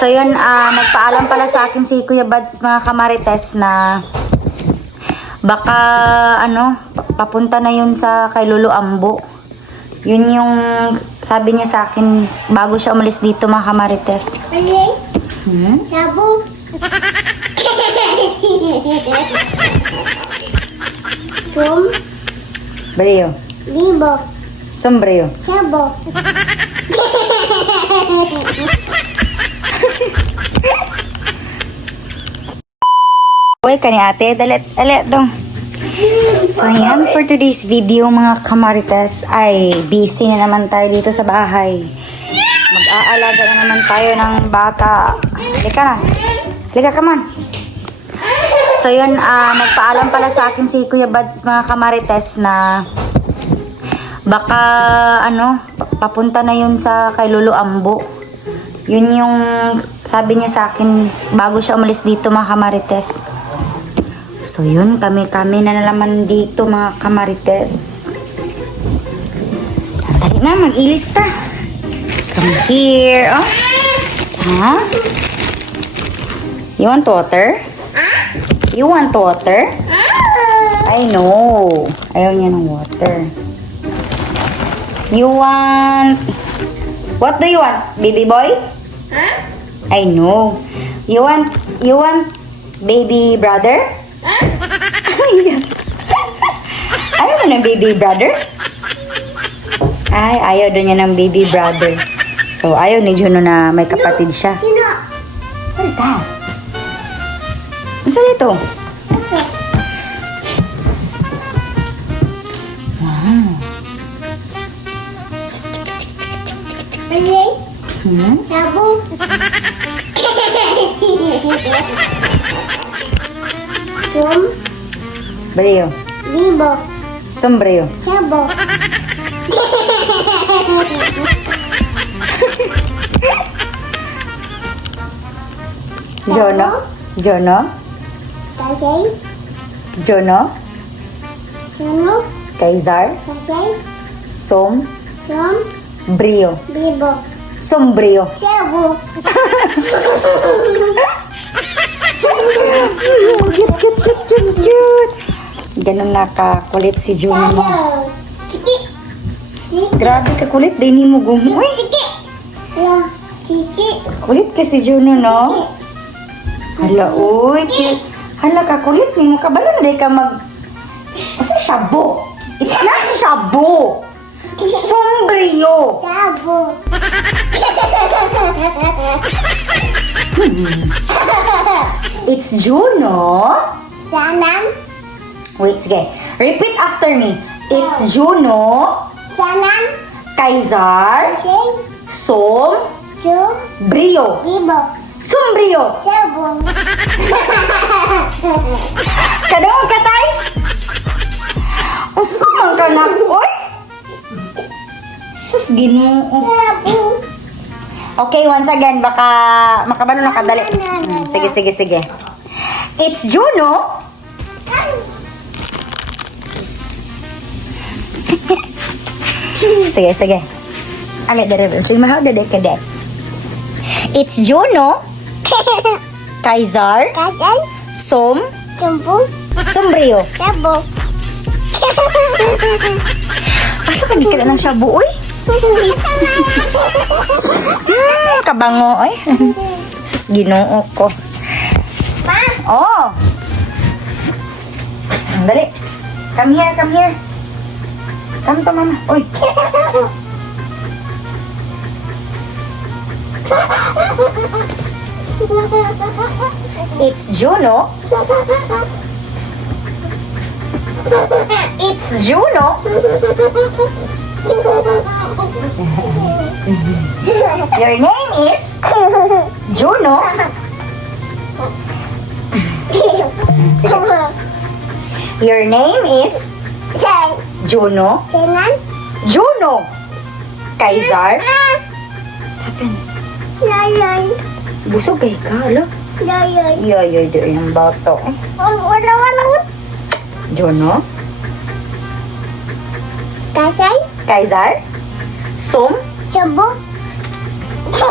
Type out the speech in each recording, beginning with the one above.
So yun, nagpaalam pala sa akin si Kuya Buds mga kamarites na baka papunta na yun sa kay Lolo Ambo. Yun yung sabi niya sa akin bago siya umalis dito mga kamarites. Sabu. Sombrero. Libo. Sombrero. Sabo. Uy, kani ate, dalit dong. So yan, for today's video mga kamarites ay busy na naman tayo dito sa bahay. Mag-aalaga na naman tayo ng bata. Halika na. Halika, come on. So yun, nagpaalam pala sa akin si Kuya Buds mga kamarites na baka papunta na yun sa kay Lolo Ambo. Yun yung sabi niya sa akin bago siya umalis dito mga kamarites. So yun, kami na naman dito mga kamarites. Dali na, mag-ilista. Come here, oh. Huh? You want water? You want water? I know. Ayaw niya ng water. You want... What do you want, baby boy? I know. You want baby brother? Ayaw mo ng baby brother? Ay, ayaw doon niya ng baby brother. So, ayaw ni Juno na may kapatid siya. What is that? Ano sa dito? Wow. Sabu. Sombrero. Libo. Sombrero. Sabo. Jono. Kasay. Jono. Suno. Kaisar. Kasay. Sombrero. Libo. Sombrero. Sabo. Cute. Ganun nakakulit si Juno mo. Ciki. Grabe ka kulit, din mo gumoy. Ciki. Ciki. Kulit ka si Juno, no? Hala, uy. Hala ka kulit, ni mo ka ba lang ka mag... O sa shabu. It's not shabu. Sombrero. Sabo. It's Juno. Sanan. Wait, sige. Repeat after me. It's Juno. Sanan. Kaisar. Kasay. Sombrero. Libo. Sombrero. Sabo. Kadawag ka tay? Usa man ka na, oy? Sus, Ginoo. Sabo. Okay, once again, baka makabalo na kadali. Sige. It's Juno. Sige. Ale, dere. Sige, mahal, dere ka, dere. It's Juno. Kaisar. Kasay. Sumbu. Sombrero. Sabo. Asa ka di ka na ng shabu, uy? Kabango, oy. Sus, Ginoo ko. Oh. Dali. Come here. Come to mama. Uy. It's Juno. It's Juno. Your name is Juno. Your name is Juno. Sanan. Juno. Kaisar. Yay. Busog kay ka, alo? Yay. Yoy, doon ang bato. Wala. Juno. Kasay. Kaisar. Sabo. No.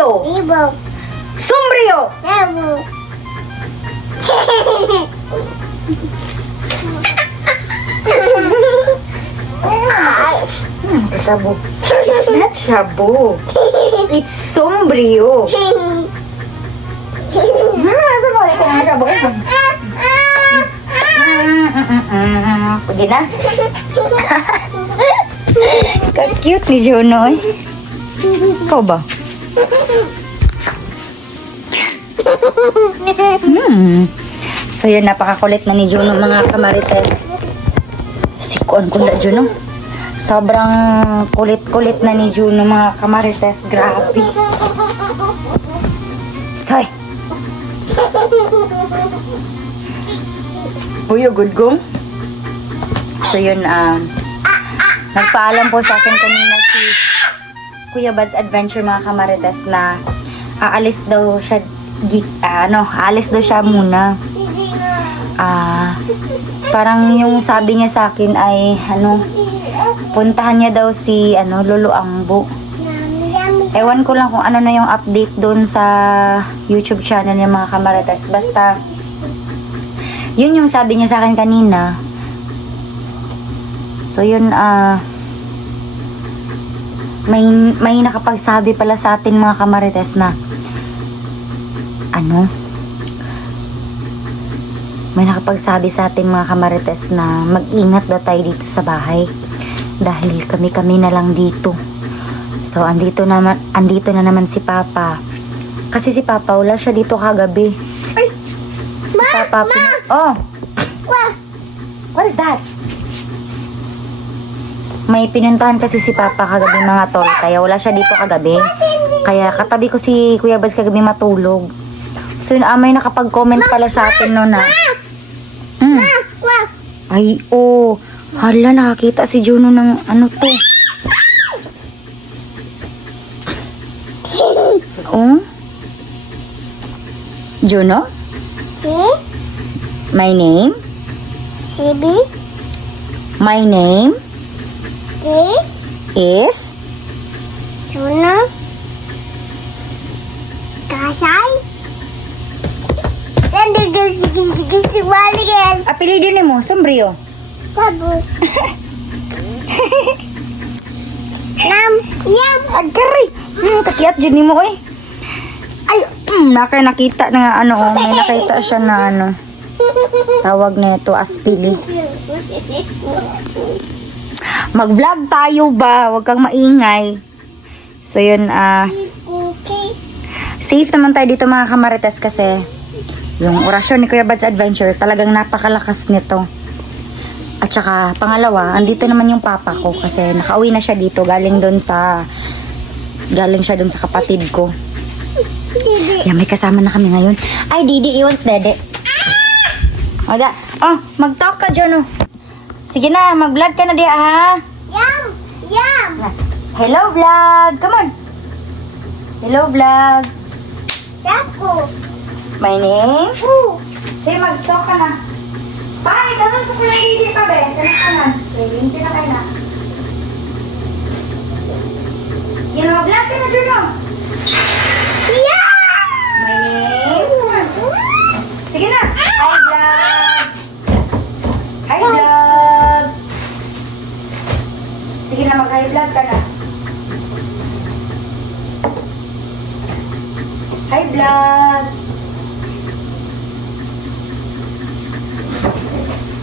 Sombrio. Ibo. Sombrio. Sabu. Shabu. It's not shabu. It's sombrio. Asa mo? Ito nga shabu. Pwede na. Ka-cute ni Juno eh. Ikaw ba? So yun, napakakulit na ni Juno mga kamarites. Sikuan ko na Juno. Sobrang kulit-kulit na ni Juno mga kamarites. Grabe. Say! Puyo, good gong. So yun, nagpaalam po sa akin kanina si Kuya Bad's Adventure mga kamarites na aalis daw siya aalis daw siya muna. Parang yung sabi niya sa akin ay puntahan niya daw si Lolo Ambo. Ewan ko lang kung ano na yung update doon sa YouTube channel niya mga kamarites. Basta yun yung sabi niya sa akin kanina. So yun, may nakapagsabi pala sa atin mga kamarites na may nakapagsabi sa atin mga kamarites na mag-ingat daw tayo dito sa bahay dahil kami na lang dito. So andito na naman si Papa. Kasi si Papa wala siya dito kagabi. Si Papa oh. What is that? May pinuntahan kasi si Papa kagabi mga tol, kaya wala siya dito kagabi. Kaya katabi ko si Kuya Bads kagabi matulog. So may nakapag-comment pala sa atin no na. Ay, hala, nakakita si Juno ng to. Oh? Juno? Si? My name? Sibi? My name Si? is Juno? Kasay? Saan gusto balikan? apelido ni mo, Sombrio. Sabu. Yam. Agkari. Kakiat dyan ni mo eh. Ay, nakita na nga may nakita siya na tawag na ito, aspili. Mag-vlog tayo ba? Huwag kang maingay. So yun, Okay. safe naman tayo dito mga kamarites kasi yung orasyon ni Kuya Bad's Adventure talagang napakalakas nito. At saka pangalawa, andito naman yung papa ko kasi nakauwi na siya dito galing siya doon sa kapatid ko. Didi. Yan, may kasama na kami ngayon. Ay, Didi, iwan dede. Mag-talk ka, Jono. Sige na, mag-vlog ka na diya, ha? Yam. Yam. Hello, vlog. Come on. Hello, vlog. Sabu. My name? Fu. Sige, mag-talk ka na. Bye, ganun sa kuya Didi pa, be. Ganun ka na. Hindi na kayo na. Yan, mag-vlog ka na, Jono. Yam. My name? Sige na. Hi, vlog. Hi, vlog. Sige na, mag-hi vlog ka na. Hi, vlog.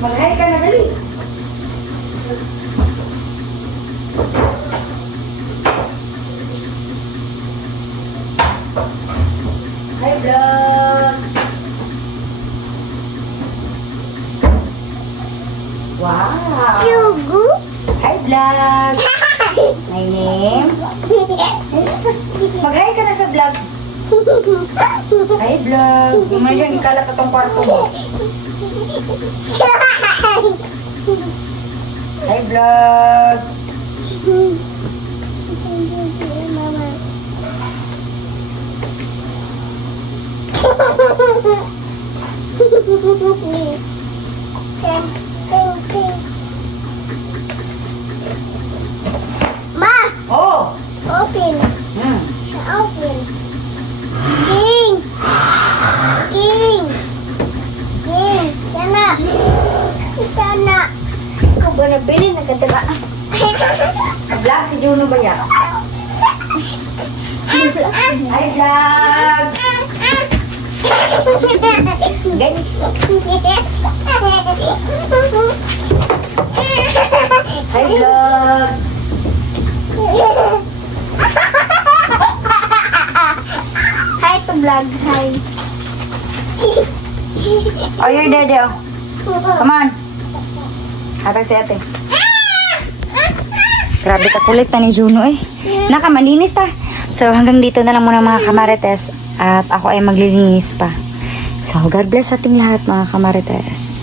Mag-hi ka na, dali. Hi, vlog. Wow. Sugu. Hi, vlog. My name? Mag-hi ka na sa vlog. Hi, vlog. Gumay dyan, ikalat na tong kwarto mo. Hi, vlog. Ma, Oh. open. Hmm. Open. Vlog si Juno ba yan? Hi, vlog! Ganyan. Hi, vlog! Hi to vlog. Hi. Oh, you're daddy, oh. Come on. Hatag si ate. Grabe ka kulit na ni Juno eh. Nakamalinis ta. So hanggang dito na lang muna mga kamarites. At ako ay maglilinis pa. So God bless ating lahat mga kamarites.